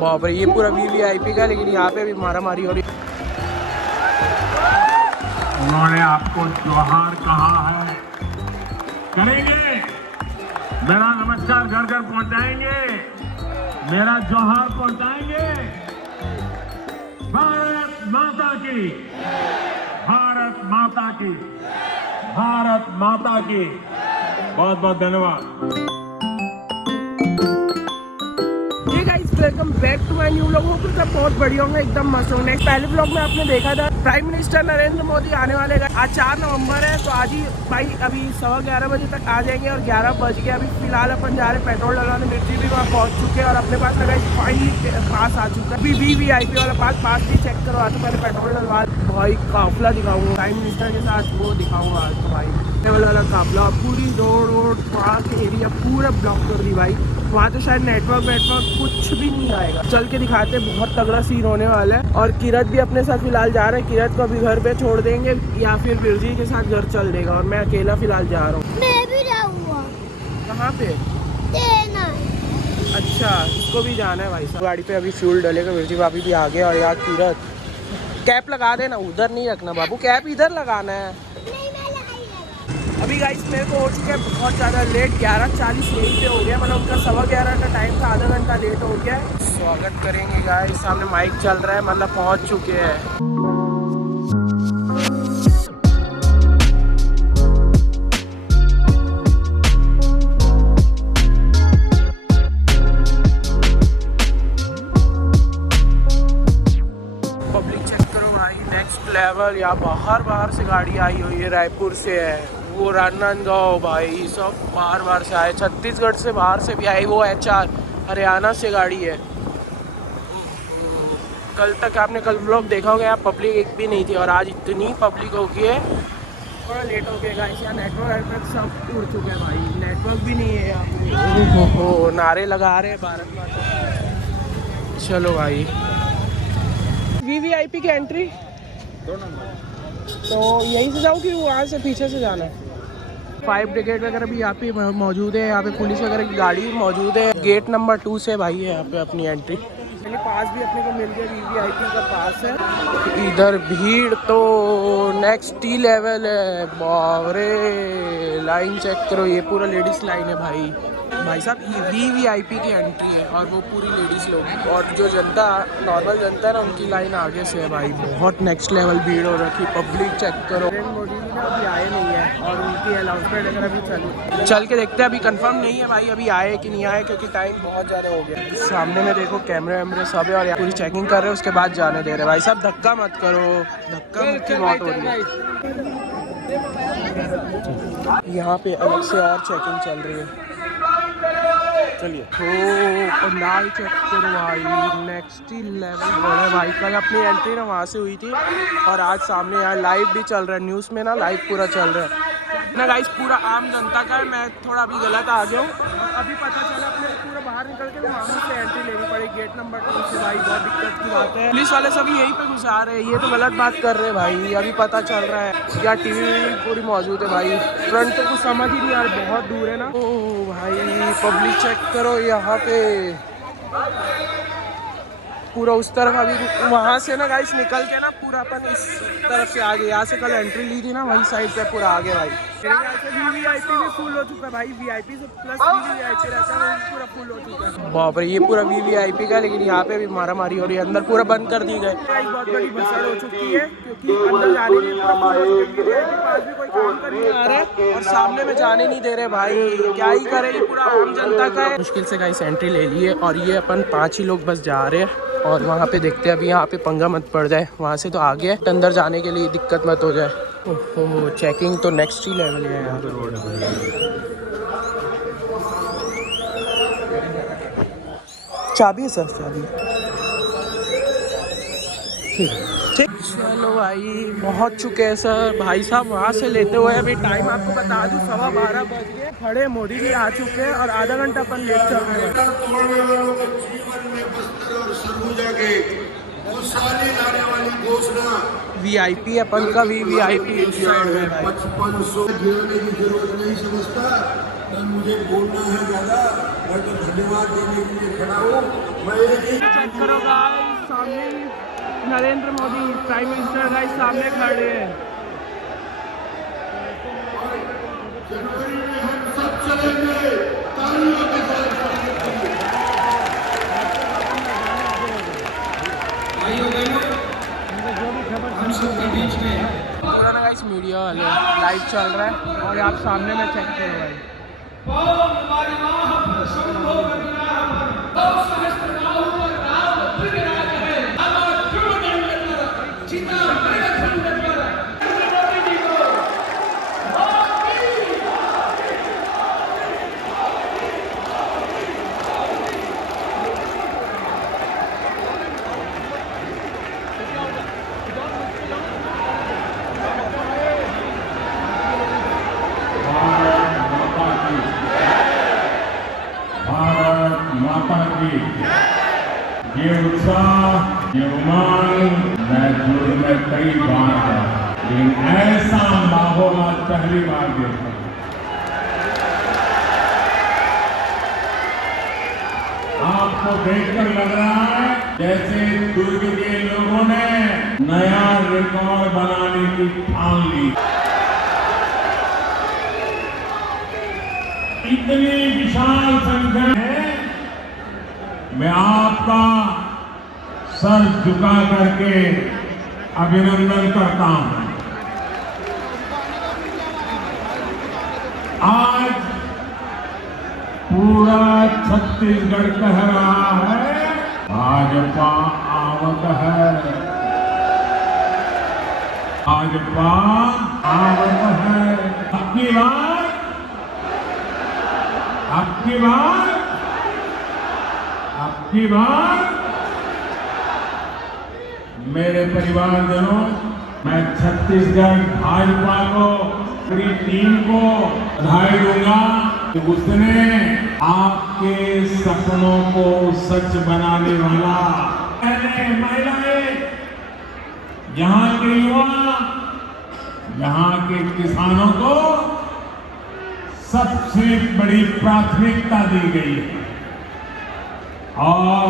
बाप रे, ये पूरा वीवीआईपी का, लेकिन यहाँ पे भी मारा मारी हो रही। उन्होंने आपको जोहार कहा है, करेंगे। मेरा नमस्कार घर घर पहुंचाएंगे, मेरा जोहार पहुंचाएंगे। भारत माता की, भारत माता की, भारत माता की। बहुत बहुत धन्यवाद। Welcome back to my new vlog. Hope सब बहुत बढ़िया होंगे, एकदम मस्त होंगे। पहले व्लॉग में आपने देखा था प्राइम मिनिस्टर नरेंद्र मोदी आने वाले हैं। आज 4 नवंबर है, तो आज ही भाई अभी 11:15 बजे तक आ जाएंगे और 11 बज गए। अभी फिलहाल अपन जा रहे हैं पेट्रोल डलवाने। मिर्ची भी वहाँ पहुँच चुके हैं और अपने पास लगा फाइनली पास आ चुका है। वीवीआईपी वाला पास भी चेक करवा तो पहले पेट्रोल डलवा। भाई काफिला दिखाऊंगा प्राइम मिनिस्टर के साथ, वो दिखाऊंगा आज। तो भाई वाला काफिला, पूरी रोड वहाँ के एरिया पूरा ब्लॉक कर दी भाई। वहाँ तो शायद नेटवर्क कुछ भी नहीं आएगा। चल के दिखाते, बहुत तगड़ा सीन होने वाला है। और किरत भी अपने साथ फिलहाल जा रहा है। किरत को अभी घर पे छोड़ देंगे या फिर बिरजी के साथ घर चल देगा और मैं अकेला फिलहाल जा रहा हूँ। मैं भी जाऊंगा। कहाँ पे? अच्छा, इसको भी जाना है भाई साहब। गाड़ी पे अभी फ्यूल डलेगा। बिरजी भाभी भी आ गए और यार किरत कैप लगा देना, उधर नहीं रखना बाबू, कैप इधर लगाना है। अभी गाइस मेरे को हो चुका है बहुत ज़्यादा लेट। 11:40 यहीं पे हो गया, मतलब उनका 11:15 का टाइम था, आधा घंटा लेट हो गया। स्वागत करेंगे गाइस, सामने माइक चल रहा है, मतलब पहुंच चुके हैं। पब्लिक चेक करो भाई, नेक्स्ट लेवल। यहाँ बाहर से गाड़ी आई हुई है, रायपुर से है, वो राजनांदगांव भाई सब बाहर से आए, छत्तीसगढ़ से बाहर से भी आई, वो HR हरियाणा से गाड़ी है। कल तक आपने कल व्लॉग देखा होगा, यहाँ पब्लिक एक भी नहीं थी और आज इतनी पब्लिक हो गई है। थोड़ा लेट हो गया गाइस, यहाँ नेटवर्क सब उड़ चुके हैं भाई, नेटवर्क भी नहीं है यहाँ। हो नारे लगा रहे हैं भारत माता। चलो भाई, वीवीआईपी की एंट्री 2 नंबर, तो यहीं से जाऊँ कि वहाँ से पीछे से जाना है? फायर ब्रिगेड वगैरह भी यहाँ पे मौजूद है, यहाँ पे पुलिस वगैरह की गाड़ी भी मौजूद है। गेट नंबर 2 से भाई है यहाँ पे अपनी एंट्री। पास भी अपने को मिल गया, वीवीआईपी का पास है। इधर भीड़ तो नेक्स्ट लेवल है, बावरे लाइन चेक करो, ये पूरा लेडीज लाइन है भाई। भाई साहब ये वीवीआईपी की एंट्री है और वो पूरी लेडीज़ लोग, और जो जनता नॉर्मल जनता है ना, उनकी लाइन आगे से है भाई। बहुत नेक्स्ट लेवल भीड़ हो रखी, पब्लिक चेक करो। नरेंद्र मोदी जी ना अभी आए नहीं है और उनकी अनाउंसमेंट वगैरह भी चल के देखते हैं। अभी कंफर्म नहीं है भाई अभी आए कि नहीं आए, क्योंकि टाइम बहुत ज़्यादा हो गया। सामने में देखो कैमरे वैमरे सब है और पूरी चेकिंग कर रहे हैं, उसके बाद जाने दे रहे हैं। भाई साहब धक्का मत करो, धक्का की मौत हो रही है। यहाँ पे अलग से और चेकिंग चल रही है। चलिए पंडाल चेक करो भाई, नेक्स्ट लेवल बड़ा भाई। कल अपनी एंट्री ना वहाँ से हुई थी और आज सामने यार लाइव भी चल रहा है, न्यूज़ में ना लाइव पूरा चल रहा है ना गाइस। पूरा आम जनता का है, मैं थोड़ा अभी गलत आ गया हूँ। अभी पता चला अपने पूरा बाहर निकल के वहाँ से एंट्री लेनी पड़ेगी गेट नंबर 2 से भाई। बहुत दिक्कत की बात है, पुलिस वाले सभी यहीं पे घुसा रहे हैं, ये तो गलत बात कर रहे हैं भाई। अभी पता चल रहा है यार, टीवी पूरी मौजूद है भाई। फ्रंट तो कुछ समझ ही नहीं यार, बहुत दूर है ना। ओ भाई पब्लिक चेक करो यहाँ पे पूरा उस तरफ। अभी वहाँ से ना गाइस निकल के ना पूरा अपन इस तरफ से आगे, यहाँ से कल एंट्री ली थी ना, वही साइड पे पूरा आगे भाई। मेरे ख्याल से वीवीआईपी भी फुल हो चुका है भाई, वीआईपी से प्लस वीवीआईपी रहता है, वो पूरा फुल हो चुका है। बाप रे, ये पूरा वीवीआईपी का, लेकिन यहाँ पे भी मारा मारी हो रही है, अंदर पूरा बंद कर दी गई। बहुत बड़ी भसड़ हो चुकी है, क्योंकि अंदर जाने नहीं, पास भी कोई काम करने आ रहा है और सामने में जाने नहीं दे रहे भाई। क्या ही करे, ये पूरा आम जनता का है। मुश्किल से गाइस एंट्री ले ली है और ये अपन 5 ही लोग बस जा रहे हैं और वहाँ पे देखते हैं अभी यहाँ पे पंगा मत पड़ जाए। वहाँ से तो आगे है, अंदर जाने के लिए दिक्कत मत हो जाए। ओहो चेकिंग तो नेक्स्ट ही लेवल है यहाँ पे। चाबी है सर, चाबी ठीक। चलो भाई पहुँच चुके हैं सर। भाई साहब वहाँ से लेते हुए अभी टाइम आपको बता दूँ 12:15 बज गए। खड़े मोदी जी आ चुके हैं और आधा घंटा अपन लेट चल रहे हैं। वीआईपी अपन का वीवीआईपी 5500 जीने की जरूरत नहीं समझता, न मुझे बोलना है ज़्यादा, मैं तो धन्यवाद देने के लिए खड़ा हूँ। मैं एक ही चेक करो गाइस, सामने Narendra Modi prime minister guys सामने खड़े हैं। जनवरी में हम सब चलेंगे तालियों के साथ। हम सबके बीच में पूरा ना गाइस मीडिया वाले लाइव चल रहा है और आप सामने में चेक करो भाई। ये उत्साह, ये उमंग मैं जुड़ में कई बार था, लेकिन ऐसा माहौल आज पहली बार देखा। आपको देखकर लग रहा है जैसे दुर्ग के लोगों ने नया रिकॉर्ड बनाने की ठान ली। इतनी विशाल संख्या है, मैं आपका सर झुका करके अभिनंदन करता हूं। आज पूरा छत्तीसगढ़ कह रहा है भाजपा आवत है, भाजपा आवत है। आपकी बात, आपकी बात, आपकी बात। मेरे परिवारजनों, मैं छत्तीसगढ़ भाजपा को, पूरी टीम को बधाई दूंगा कि उसने आपके सपनों को सच बनाने वाला, महिलाएं, यहाँ के युवा, यहाँ के किसानों को सबसे बड़ी प्राथमिकता दी गई है। और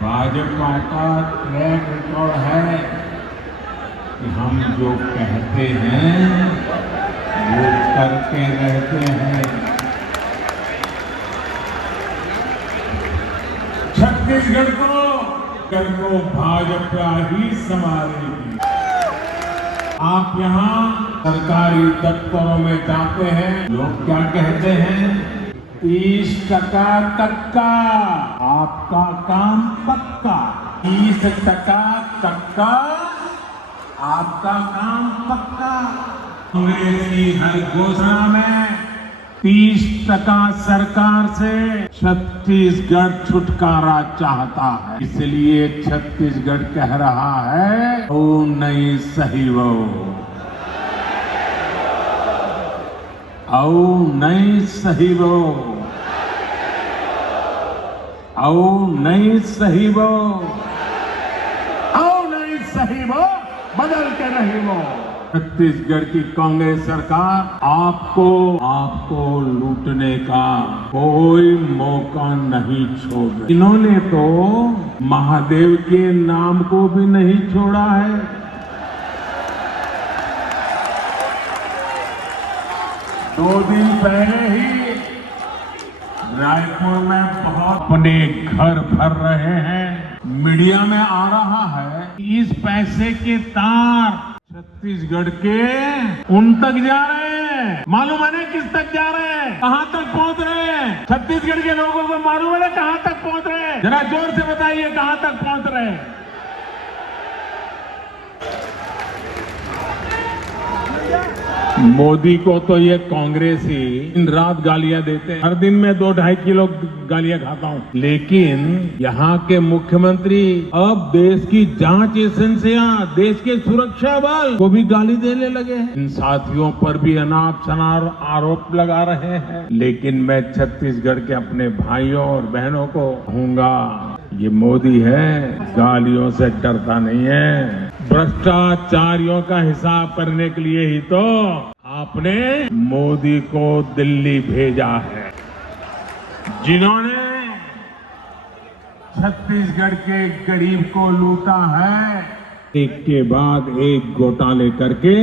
भाजपा का ट्रैक रिकॉर्ड है कि हम जो कहते हैं वो करके रहते हैं। छत्तीसगढ़ को भाजपा ही संभालेगी। आप यहाँ सरकारी दफ्तरों में जाते हैं, लोग क्या कहते हैं? 30% तक का आपका काम पक्का, 30% तक का आपका काम पक्का। कांग्रेस की हर घोषणा में 30% सरकार से छत्तीसगढ़ छुटकारा चाहता है, इसलिए छत्तीसगढ़ कह रहा है ओ नहीं सही वो, औ नहीं सही वो, औ नहीं सही वो, औ नहीं सही वो, बदल के नहीं वो। छत्तीसगढ़ की कांग्रेस सरकार आपको लूटने का कोई मौका नहीं छोड़ रही। इन्होंने तो महादेव के नाम को भी नहीं छोड़ा है। दो दिन पहले ही रायपुर में बहुत अपने घर भर रहे हैं। मीडिया में आ रहा है कि इस पैसे के तार छत्तीसगढ़ के उन तक जा रहे हैं। मालूम है किस तक जा रहे हैं, कहां तक पहुंच रहे हैं? छत्तीसगढ़ के लोगों को मालूम है कहां तक पहुंच रहे हैं? जरा जोर से बताइए कहां तक पहुंच रहे हैं? मोदी को तो ये कांग्रेस ही दिन रात गालियां देते हैं। हर दिन में 2-2.5 किलो गालियां खाता हूं, लेकिन यहाँ के मुख्यमंत्री अब देश की जांच एजेंसियां, देश के सुरक्षा बल को भी गाली देने लगे हैं। इन साथियों पर भी अनाप शनाप आरोप लगा रहे हैं। लेकिन मैं छत्तीसगढ़ के अपने भाइयों और बहनों को कहूंगा, ये मोदी है, गालियों से डरता नहीं है। भ्रष्टाचारियों का हिसाब करने के लिए ही तो आपने मोदी को दिल्ली भेजा है, जिन्होंने छत्तीसगढ़ के गरीब को लूटा है, एक के बाद एक घोटाले करके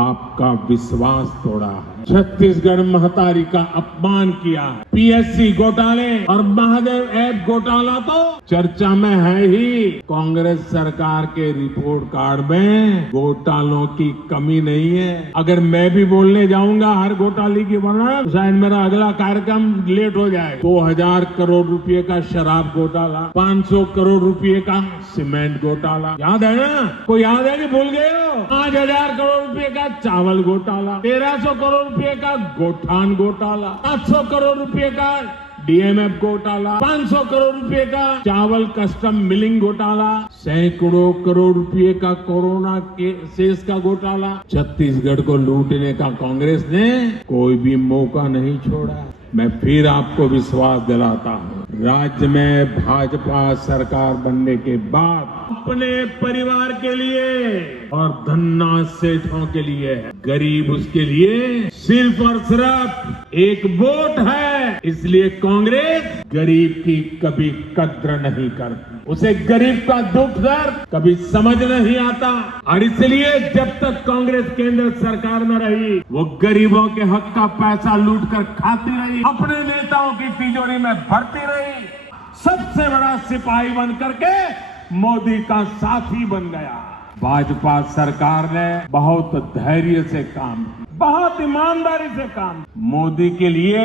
आपका विश्वास तोड़ा है, छत्तीसगढ़ महतारी का अपमान किया है। पीएससी घोटाले और महादेव ऐप घोटाला तो चर्चा में है ही। कांग्रेस सरकार के रिपोर्ट कार्ड में घोटालों की कमी नहीं है। अगर मैं भी बोलने जाऊंगा हर घोटाले की वर्णन, शायद मेरा अगला कार्यक्रम लेट हो जाए। 2000 करोड़ रुपए का शराब घोटाला, 500 करोड़ रुपए का सीमेंट घोटाला, याद है ना? कोई याद है कि भूल गए हो? 5000 करोड़ रुपए का चावल घोटाला, 1300 करोड़ रुपए का गोठान घोटाला, 700 करोड़ रुपए का डीएमएफ घोटाला, 500 करोड़ रुपए का चावल कस्टम मिलिंग घोटाला, सैकड़ों करोड़ रुपए का कोरोना के केस का घोटाला। छत्तीसगढ़ को लूटने का कांग्रेस ने कोई भी मौका नहीं छोड़ा। मैं फिर आपको विश्वास दिलाता हूँ, राज्य में भाजपा सरकार बनने के बाद अपने परिवार के लिए और धन्ना सेठों के लिए, गरीब उसके लिए सिर्फ और सिर्फ एक वोट है। इसलिए कांग्रेस गरीब की कभी कद्र नहीं करती, उसे गरीब का दुख दर्द कभी समझ नहीं आता, और इसलिए जब तक कांग्रेस केंद्र सरकार में रही वो गरीबों के हक का पैसा लूट कर खाती रही, अपने नेताओं की तिजोरी में भरती रही, सबसे बड़ा सिपाही बन करके मोदी का साथी बन गया। भाजपा सरकार ने बहुत धैर्य से काम किया, बहुत ईमानदारी से काम। मोदी के लिए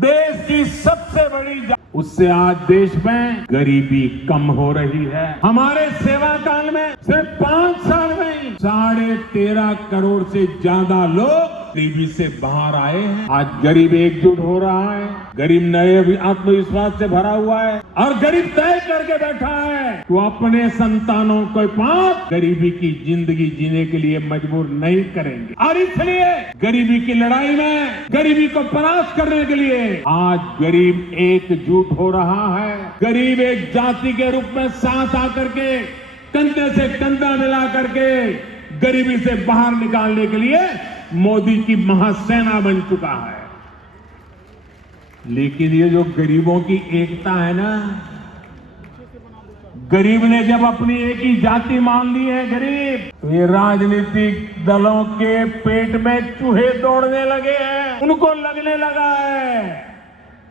देश की सबसे बड़ी उससे आज देश में गरीबी कम हो रही है। हमारे सेवा काल में सिर्फ 5 साल में ही 13.5 करोड़ से ज्यादा लोग गरीबी से बाहर आए हैं। आज गरीब एकजुट हो रहा है, गरीब नए आत्मविश्वास से भरा हुआ है, और गरीब तय करके बैठा है वो अपने संतानों के पास गरीबी की जिंदगी जीने के लिए मजबूर नहीं करेंगे। और इसलिए गरीबी की लड़ाई में, गरीबी को परास्त करने के लिए आज गरीब एकजुट हो रहा है। गरीब एक जाति के रूप में साथ आकर के कंधे से कंधा मिला करके गरीबी से बाहर निकालने के लिए मोदी की महासेना बन चुका है। लेकिन ये जो गरीबों की एकता है ना, गरीब ने जब अपनी एक ही जाति मान ली है गरीब, तो ये राजनीतिक दलों के पेट में चूहे दौड़ने लगे हैं। उनको लगने लगा है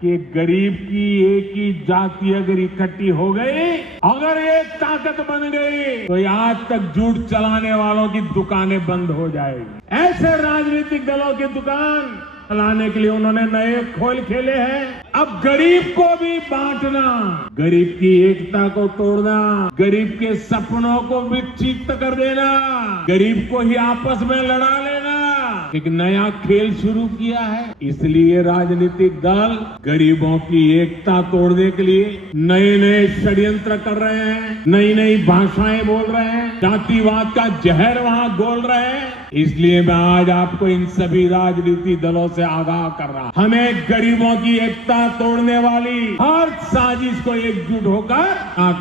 कि गरीब की एक ही जाति अगर इकट्ठी हो गई, अगर एक ताकत बन गई, तो ये आज तक झूठ चलाने वालों की दुकानें बंद हो जाएगी। ऐसे राजनीतिक दलों की दुकान चलाने के लिए उन्होंने नए खोल खेले हैं। अब गरीब को भी बांटना, गरीब की एकता को तोड़ना, गरीब के सपनों को विक्षिप्त कर देना, गरीब को ही आपस में लड़ा लेना, एक नया खेल शुरू किया है। इसलिए राजनीतिक दल गरीबों की एकता तोड़ने के लिए नए नए षड्यंत्र कर रहे हैं, नई नई भाषाएं बोल रहे हैं, जातिवाद का जहर वहां घोल रहे हैं। इसलिए मैं आज आपको इन सभी राजनीतिक दलों से आगाह कर रहा हूं, हमें गरीबों की एकता तोड़ने वाली हर साजिश को एकजुट होकर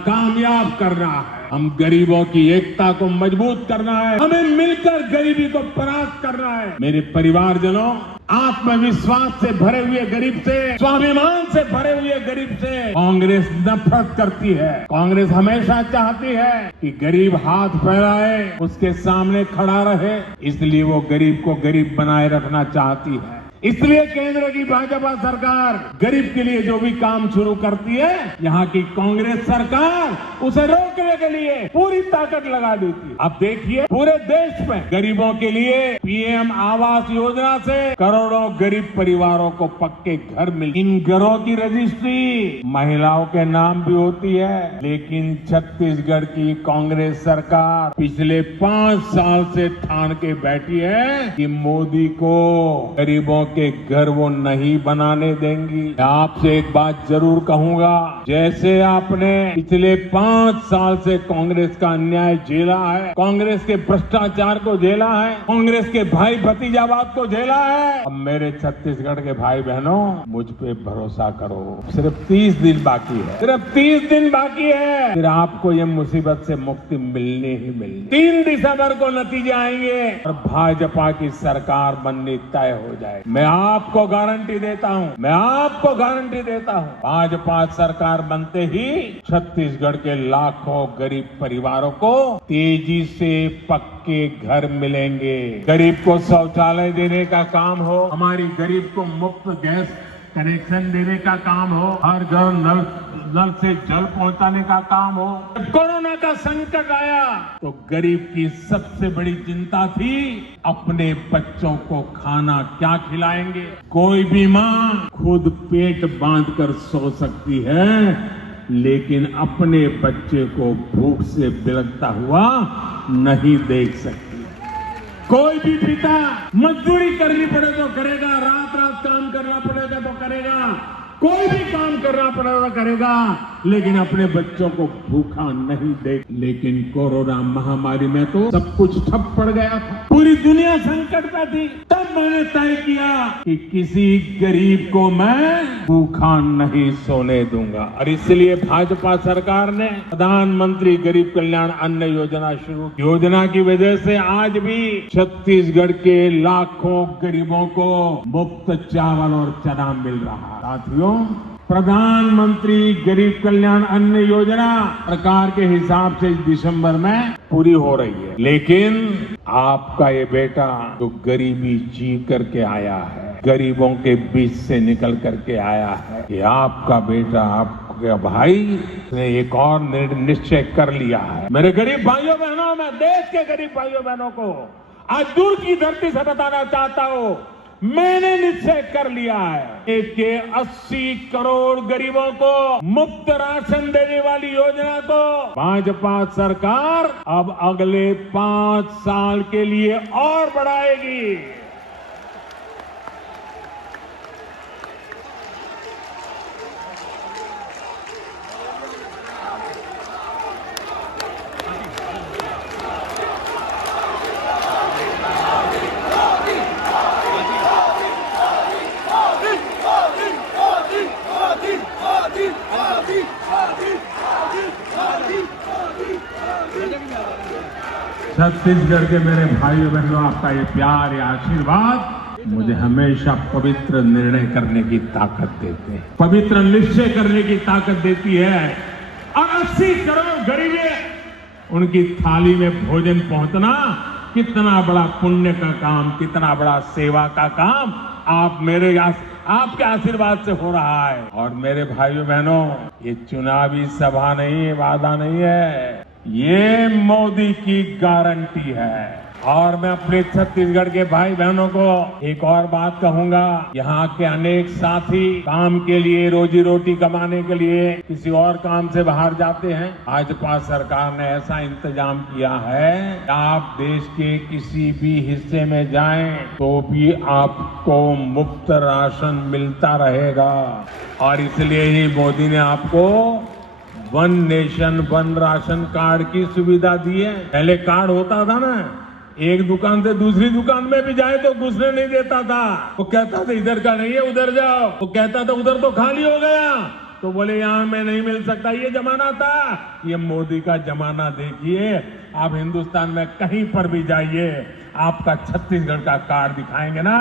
कामयाब करना है। हम गरीबों की एकता को मजबूत करना है, हमें मिलकर गरीबी को परास्त करना है। मेरे परिवारजनों, आत्मविश्वास से भरे हुए गरीब से, स्वाभिमान से भरे हुए गरीब से कांग्रेस नफरत करती है। कांग्रेस हमेशा चाहती है कि गरीब हाथ फैलाए, उसके सामने खड़ा रहे, इसलिए वो गरीब को गरीब बनाए रखना चाहती है। इसलिए केंद्र की भाजपा सरकार गरीब के लिए जो भी काम शुरू करती है, यहाँ की कांग्रेस सरकार उसे रोकने के लिए पूरी ताकत लगा देती है। अब देखिए पूरे देश में गरीबों के लिए पीएम आवास योजना से करोड़ों गरीब परिवारों को पक्के घर मिले। इन घरों की रजिस्ट्री महिलाओं के नाम भी होती है, लेकिन छत्तीसगढ़ की कांग्रेस सरकार पिछले 5 साल से ठान के बैठी है कि मोदी को गरीबों के घर वो नहीं बनाने देंगी। मैं आपसे एक बात जरूर कहूंगा, जैसे आपने पिछले 5 साल से कांग्रेस का अन्याय झेला है, कांग्रेस के भ्रष्टाचार को झेला है, कांग्रेस के भाई भतीजावाद को झेला है, अब मेरे छत्तीसगढ़ के भाई बहनों मुझ पे भरोसा करो। सिर्फ 30 दिन बाकी है, सिर्फ 30 दिन बाकी है, फिर आपको ये मुसीबत से मुक्ति मिलनी ही मिलनी। 3 दिसंबर को नतीजे आएंगे और भाजपा की सरकार बननी तय हो जाए। मैं आपको गारंटी देता हूं, मैं आपको गारंटी देता हूं, भाजपा सरकार बनते ही छत्तीसगढ़ के लाखों गरीब परिवारों को तेजी से पक्के घर मिलेंगे। गरीब को शौचालय देने का काम हो, हमारी गरीब को मुफ्त गैस कनेक्शन देने का काम हो, हर घर नल से जल पहुंचाने का काम हो। जब कोरोना का संकट आया तो गरीब की सबसे बड़ी चिंता थी अपने बच्चों को खाना क्या खिलाएंगे। कोई भी माँ खुद पेट बांधकर सो सकती है, लेकिन अपने बच्चे को भूख से बिलखता हुआ नहीं देख सकती। कोई भी पिता मजदूरी करनी पड़े तो करेगा, रात रात काम करना पड़ेगा तो करेगा, कोई भी काम करना पड़ेगा करेगा, लेकिन अपने बच्चों को भूखा नहीं देख। लेकिन कोरोना महामारी में तो सब कुछ ठप पड़ गया था, पूरी दुनिया संकट में थी। तब मैंने तय किया कि किसी गरीब को मैं भूखा नहीं सोने दूंगा, और इसलिए भाजपा सरकार ने प्रधानमंत्री गरीब कल्याण अन्न योजना शुरू की। योजना की वजह से आज भी छत्तीसगढ़ के लाखों गरीबों को मुफ्त चावल और चना मिल रहा है। साथियों, प्रधानमंत्री गरीब कल्याण अन्न योजना सरकार के हिसाब से इस दिसंबर में पूरी हो रही है, लेकिन आपका ये बेटा जो गरीबी जी करके आया है, गरीबों के बीच से निकल करके आया है, ये आपका बेटा, आपका भाई ने एक और निश्चय कर लिया है। मेरे गरीब भाइयों बहनों, मैं देश के गरीब भाइयों बहनों को आज दूर की धरती से बताना चाहता हूँ, मैंने निश्चय कर लिया है कि 80 करोड़ गरीबों को मुफ्त राशन देने वाली योजना को भाजपा सरकार अब अगले 5 साल के लिए और बढ़ाएगी। छत्तीसगढ़ के मेरे भाइयों बहनों, आपका ये प्यार, ये आशीर्वाद मुझे हमेशा पवित्र निर्णय करने की ताकत देते हैं, पवित्र निश्चय करने की ताकत देती है। और 80 करोड़ गरीबे, उनकी थाली में भोजन पहुंचना कितना बड़ा पुण्य का काम, कितना बड़ा सेवा का काम आपके आशीर्वाद से हो रहा है। और मेरे भाइयों बहनों, ये चुनावी सभा नहीं है, वादा नहीं है, ये मोदी की गारंटी है। और मैं अपने छत्तीसगढ़ के भाई बहनों को एक और बात कहूंगा, यहाँ के अनेक साथी काम के लिए, रोजी रोटी कमाने के लिए किसी और काम से बाहर जाते हैं। भाजपा सरकार ने ऐसा इंतजाम किया है कि आप देश के किसी भी हिस्से में जाएं तो भी आपको मुफ्त राशन मिलता रहेगा। और इसलिए ही मोदी ने आपको 1 नेशन 1 राशन कार्ड की सुविधा दी है। पहले कार्ड होता था ना, एक दुकान से दूसरी दुकान में भी जाए तो घुसने नहीं देता था, वो कहता था इधर का नहीं है उधर जाओ, वो कहता था उधर तो खाली हो गया, तो बोले यहाँ में नहीं मिल सकता। ये जमाना था, ये मोदी का जमाना देखिए। आप हिंदुस्तान में कहीं पर भी जाइए, आपका छत्तीसगढ़ का कार्ड दिखाएंगे ना,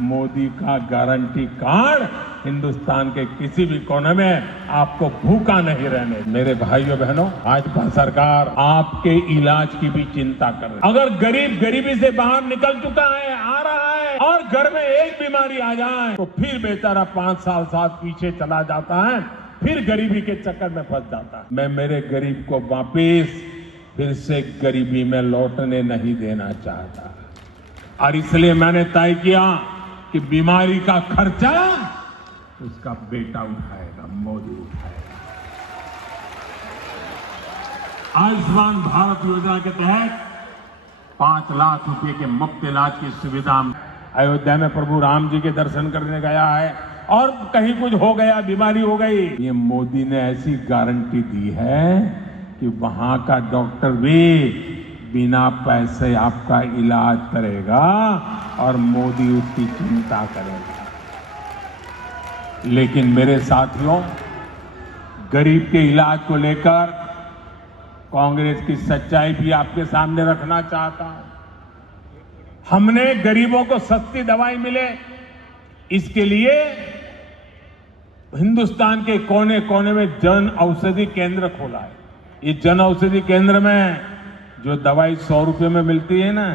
मोदी का गारंटी कार्ड, हिंदुस्तान के किसी भी कोने में आपको भूखा नहीं रहने। मेरे भाइयों बहनों, भाजपा सरकार आपके इलाज की भी चिंता कर रही है। अगर गरीब गरीबी से बाहर निकल चुका है, आ रहा है, और घर में एक बीमारी आ जाए तो फिर बेचारा 5 साल साथ पीछे चला जाता है, फिर गरीबी के चक्कर में फंस जाता है। मैं मेरे गरीब को वापिस फिर से गरीबी में लौटने नहीं देना चाहता, और इसलिए मैंने तय किया कि बीमारी का खर्चा उसका बेटा उठाएगा, मोदी उठाएगा। आयुष्मान भारत योजना के तहत 5 लाख रुपए के मुफ्त इलाज की सुविधा अयोध्या में प्रभु राम जी के दर्शन करने गया है और कहीं कुछ हो गया, बीमारी हो गई, ये मोदी ने ऐसी गारंटी दी है कि वहां का डॉक्टर भी बिना पैसे आपका इलाज करेगा और मोदी उसकी चिंता करेगा। लेकिन मेरे साथियों, गरीब के इलाज को लेकर कांग्रेस की सच्चाई भी आपके सामने रखना चाहता हूं। हमने गरीबों को सस्ती दवाई मिले, इसके लिए हिंदुस्तान के कोने कोने में जन औषधि केंद्र खोला है। इस जन औषधि केंद्र में जो दवाई 100 रुपए में मिलती है ना,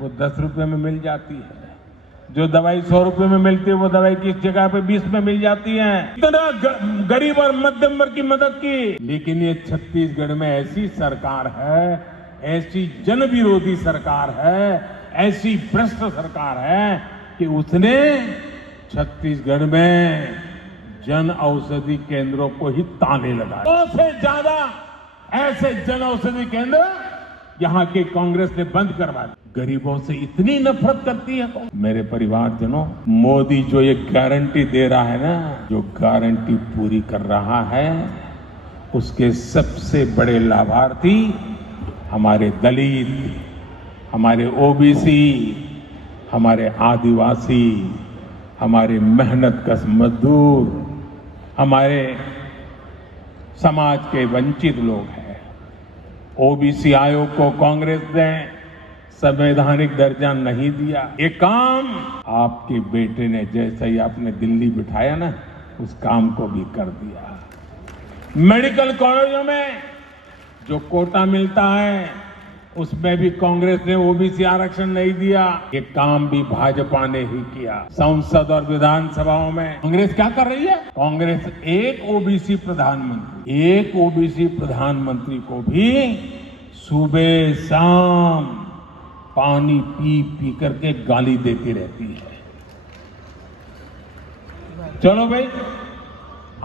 वो 10 रुपए में मिल जाती है। जो दवाई 100 रुपए में मिलती है, वो दवाई किस जगह पे 20 में मिल जाती है। इतना गरीब और मध्यम वर्ग की मदद की। लेकिन ये छत्तीसगढ़ में ऐसी सरकार है, ऐसी जन विरोधी सरकार है, ऐसी भ्रष्ट सरकार है कि उसने छत्तीसगढ़ में जन औषधि केंद्रों को ही ताले लगाए। 200 से ज्यादा ऐसे जन औषधि केंद्र यहाँ के कांग्रेस ने बंद करवा दिए। गरीबों से इतनी नफरत करती है कौन? मेरे परिवारजनों, मोदी जो ये गारंटी दे रहा है ना, जो गारंटी पूरी कर रहा है, उसके सबसे बड़े लाभार्थी हमारे दलित, हमारे ओबीसी, हमारे आदिवासी, हमारे मेहनतकश मजदूर, हमारे समाज के वंचित लोग हैं। ओबीसी आयोग को कांग्रेस ने संवैधानिक दर्जा नहीं दिया। ये काम आपके बेटे ने जैसे ही आपने दिल्ली बिठाया ना, उस काम को भी कर दिया। मेडिकल कॉलेजों में जो कोटा मिलता है, उसमें भी कांग्रेस ने ओबीसी आरक्षण नहीं दिया। ये काम भी भाजपा ने ही किया। संसद और विधानसभाओं में कांग्रेस क्या कर रही है? कांग्रेस एक ओबीसी प्रधानमंत्री को भी सुबह शाम पानी पी पी करके गाली देती रहती है। चलो भाई,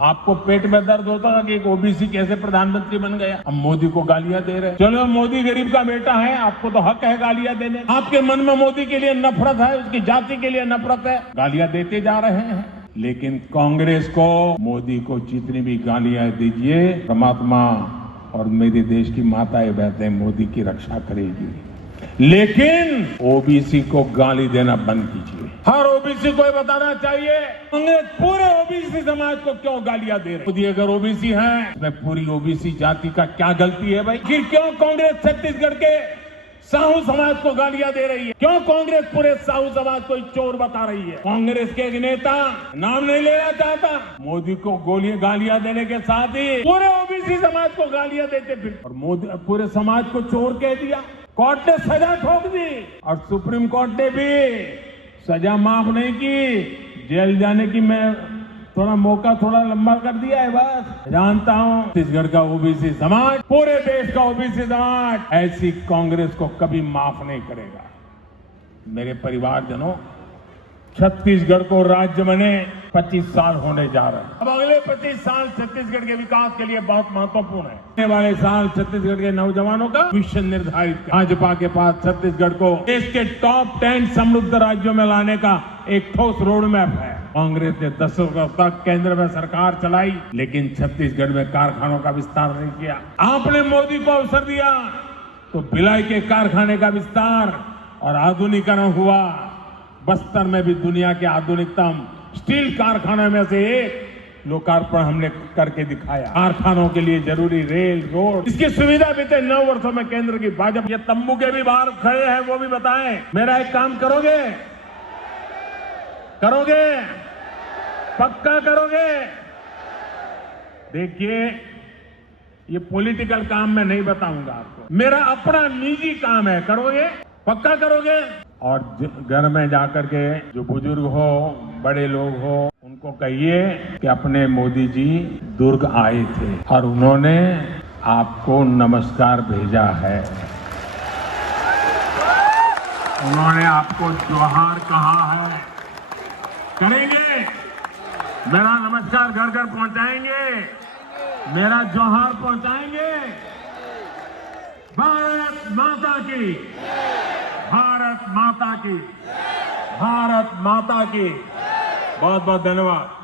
आपको पेट में दर्द होता था कि एक ओबीसी कैसे प्रधानमंत्री बन गया, हम मोदी को गालियां दे रहे हैं। चलो, मोदी गरीब का बेटा है, आपको तो हक है गालियां देने। आपके मन में मोदी के लिए नफरत है, उसकी जाति के लिए नफरत है, गालियां देते जा रहे हैं। लेकिन कांग्रेस को मोदी को जितनी भी गालियां दीजिए, परमात्मा और मेरे देश की माताएं बहतें मोदी की रक्षा करेगी। लेकिन ओबीसी को गाली देना बंद कीजिए। हर ओबीसी को बताना चाहिए कांग्रेस पूरे ओबीसी समाज को क्यों गालियां दे रही। मोदी अगर ओबीसी है, इसमें पूरी ओबीसी जाति का क्या गलती है भाई? फिर क्यों कांग्रेस छत्तीसगढ़ के साहू समाज को गालियां दे रही है? क्यों कांग्रेस पूरे साहू समाज को चोर बता रही है? कांग्रेस के एक नेता, नाम नहीं लेना चाहता, मोदी को गालियां देने के साथ ही पूरे ओबीसी समाज को गालियां देते फिर, और मोदी पूरे समाज को चोर कह दिया। कोर्ट ने सजा ठोक दी और सुप्रीम कोर्ट ने भी सजा माफ नहीं की, जेल जाने की मैं थोड़ा मौका थोड़ा लंबा कर दिया है। बस जानता हूं छत्तीसगढ़ का ओबीसी समाज, पूरे देश का ओबीसी समाज ऐसी कांग्रेस को कभी माफ नहीं करेगा। मेरे परिवारजनों, छत्तीसगढ़ को राज्य बने 25 साल होने जा रहे हैं। अब अगले 25 साल छत्तीसगढ़ के विकास के लिए बहुत महत्वपूर्ण है। आने वाले साल छत्तीसगढ़ के नौजवानों का विजन निर्धारित कर भाजपा के पास छत्तीसगढ़ को देश के टॉप 10 समृद्ध राज्यों में लाने का एक ठोस रोड मैप है। कांग्रेस ने 10 वर्षों तक केंद्र में सरकार चलाई, लेकिन छत्तीसगढ़ में कारखानों का विस्तार नहीं किया। आपने मोदी को अवसर दिया तो भिलाई के कारखाने का विस्तार और आधुनिकीकरण हुआ। बस्तर में भी दुनिया के आधुनिकतम स्टील कारखाने में से एक लोकार्पण हमने करके दिखाया। कारखानों के लिए जरूरी रेल, रोड, इसकी सुविधा बीते 9 वर्षों में केंद्र की भाजपा। ये तंबू के भी बाहर खड़े हैं, वो भी बताएं, मेरा एक काम करोगे? करोगे? पक्का करोगे? देखिए, ये पॉलिटिकल काम मैं नहीं बताऊंगा आपको, मेरा अपना निजी काम है। करोगे? पक्का करोगे? और घर में जाकर के जो बुजुर्ग हो, बड़े लोग हो, उनको कहिए कि अपने मोदी जी दुर्ग आए थे और उन्होंने आपको नमस्कार भेजा है, उन्होंने आपको जोहार कहा है। करेंगे? मेरा नमस्कार घर घर पहुंचाएंगे, मेरा जोहार पहुंचाएंगे। भारत माता की, भारत माता की, भारत माता की। बहुत बहुत धन्यवाद।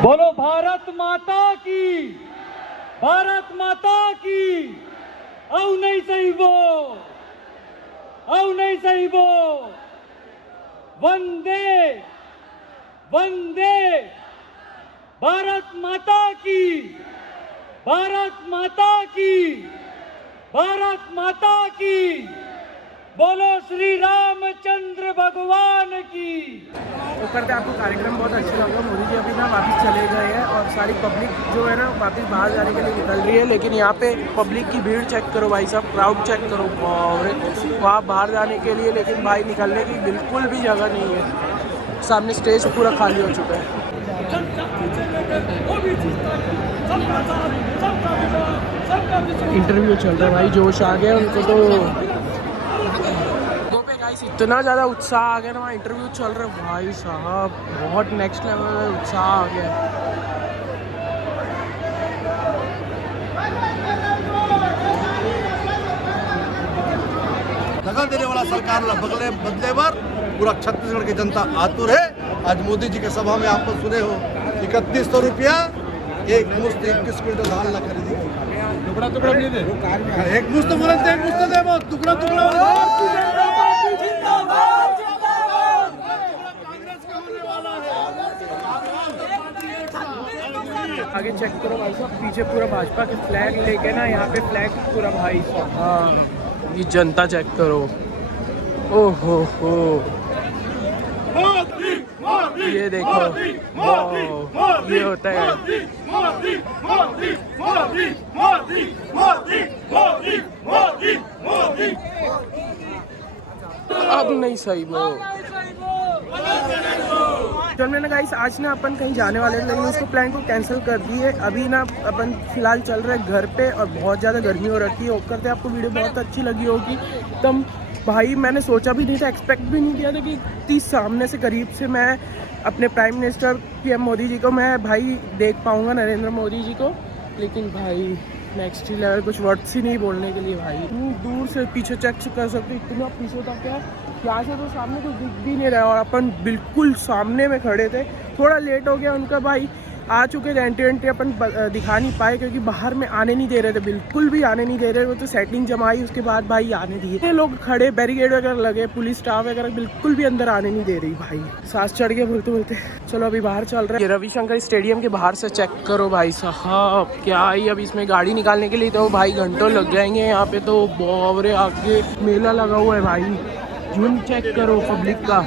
बोलो भारत माता की, भारत माता की। औ नहीं सही वो, औ नहीं सही वो। वंदे वंदे भारत माता की, भारत माता की, भारत माता की। बोलो श्री रामचंद्र भगवान की। वो करते आपको कार्यक्रम बहुत अच्छा लगा। मोदी जी अभी ना वापस चले गए हैं और सारी पब्लिक जो है ना वापस बाहर जाने के लिए निकल रही है, लेकिन यहाँ पे पब्लिक की भीड़ चेक करो भाई साहब, क्राउड चेक करो और वहाँ बाहर जाने के लिए, लेकिन भाई निकलने की बिल्कुल भी जगह नहीं है। सामने स्टेज पूरा खाली हो चुका है। इंटरव्यू चल रहा है भाई, जोश आ गया उनको तो इतना ज़्यादा उत्साह आ गया ना, वहाँ इंटरव्यू चल रहा है भाई साहब, बहुत नेक्स्ट लेवल में उत्साह आ गया। दगा देने वाला सरकार बदले पर पूरा छत्तीसगढ़ की जनता आतुर है। आज मोदी जी के सभा में आप लोग सुने हो 3100 रुपया एक मुश्त 21 क्विंटल धान ला खरीदी। टुकड़ा टुकड़ा नहीं दे, एक मुश्त बोले थे, एक मुश्त दे, टुकड़ा टुकड़ा आगे चेक करो भाई साहब, पीछे पूरा भाजपा के फ्लैग लेके ना, यहाँ पे फ्लैग पूरा भाई साहब। हाँ, ये जनता चेक करो। ओहो हो, ये देखो, ये होता है। अब नहीं सही वो। चल मैंने गाइस आज ना अपन कहीं जाने वाले थे, लेकिन उसको प्लान को कैंसिल कर दिए। अभी ना अपन फिलहाल चल रहे हैं घर पे और बहुत ज़्यादा गर्मी हो रखी है। होप करते आपको वीडियो बहुत अच्छी लगी होगी। तब भाई मैंने सोचा भी नहीं था, एक्सपेक्ट भी नहीं किया था कि इतनी सामने से करीब से मैं अपने prime minister PM Modi ji को मैं भाई देख पाऊँगा, नरेंद्र मोदी जी को। लेकिन भाई नेक्स्ट ही लेवल, कुछ वर्ड्स ही नहीं बोलने के लिए भाई। दूर से पीछे चेक कर सकते, इतना पीछे तक है, यहाँ से तो सामने तो दिख भी नहीं रहा और अपन बिल्कुल सामने में खड़े थे। थोड़ा लेट हो गया उनका, भाई आ चुके थे, एंट्री अपन दिखा नहीं पाए क्योंकि बाहर में आने नहीं दे रहे थे, बिल्कुल भी आने नहीं दे रहे। वो तो सेटिंग जमाई, उसके बाद भाई आने दिए। लोग खड़े, बैरिकेड वगैरह लगे, पुलिस स्टाफ वगैरह बिल्कुल भी अंदर आने नहीं दे रही भाई। सांस चढ़ गया बोलते बोलते। चलो अभी बाहर चल रहे हैं। रविशंकर स्टेडियम के बाहर से चेक करो भाई साहब, क्या ही अब इसमें गाड़ी निकालने के लिए तो भाई घंटों लग जाएंगे। यहाँ पे तो बावरे आगे मेला लगा हुआ है भाई। जून चेक करो पब्लिक का,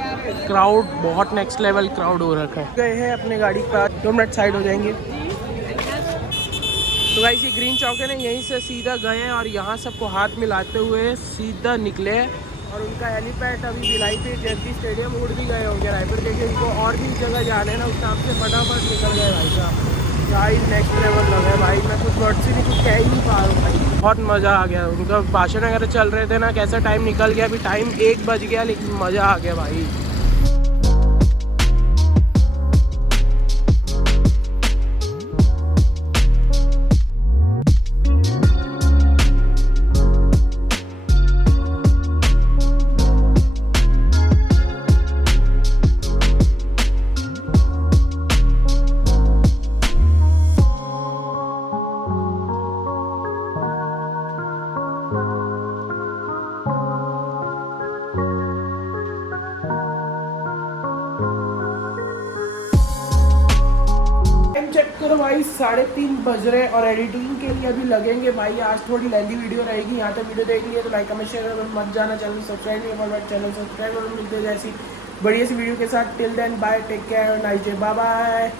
क्राउड बहुत नेक्स्ट लेवल क्राउड हो रखा है। गए हैं अपने गाड़ी का, 2 मिनट साइड हो जाएंगे। तो गाइस ये ग्रीन चौक है ना, यहीं से सीधा गए और यहाँ सबको हाथ मिलाते हुए सीधा निकले। और उनका हेलीपैड अभी भिलाई पे जयंती स्टेडियम उड़ भी गए होंगे रायपुर के, उनको और भी जगह जाने ना, उस नाम से फटाफट निकल गए भाई साहब। भाई नेक्स्ट लेवल लगा है भाई, मैं कुछ वर्ड से भी कुछ कह ही नहीं पा रहा हूँ भाई। बहुत मज़ा आ गया, उनका भाषण वगैरह चल रहे थे ना, कैसा टाइम निकल गया। अभी टाइम 1 बज गया, लेकिन मज़ा आ गया भाई। तो भाई 3:30 बज रहे और एडिटिंग के लिए अभी लगेंगे भाई। आज थोड़ी लेंदी वीडियो रहेगी। यहाँ तक वीडियो देख लिए तो लाइक कमेंट शेयर मत जाना, चैनल सब्सक्राइब नहीं कर, चैनल सब्सक्राइब और मिलते हैं जैसी बढ़िया सी वीडियो के साथ। Till then bye, take care, nice day, bye bye.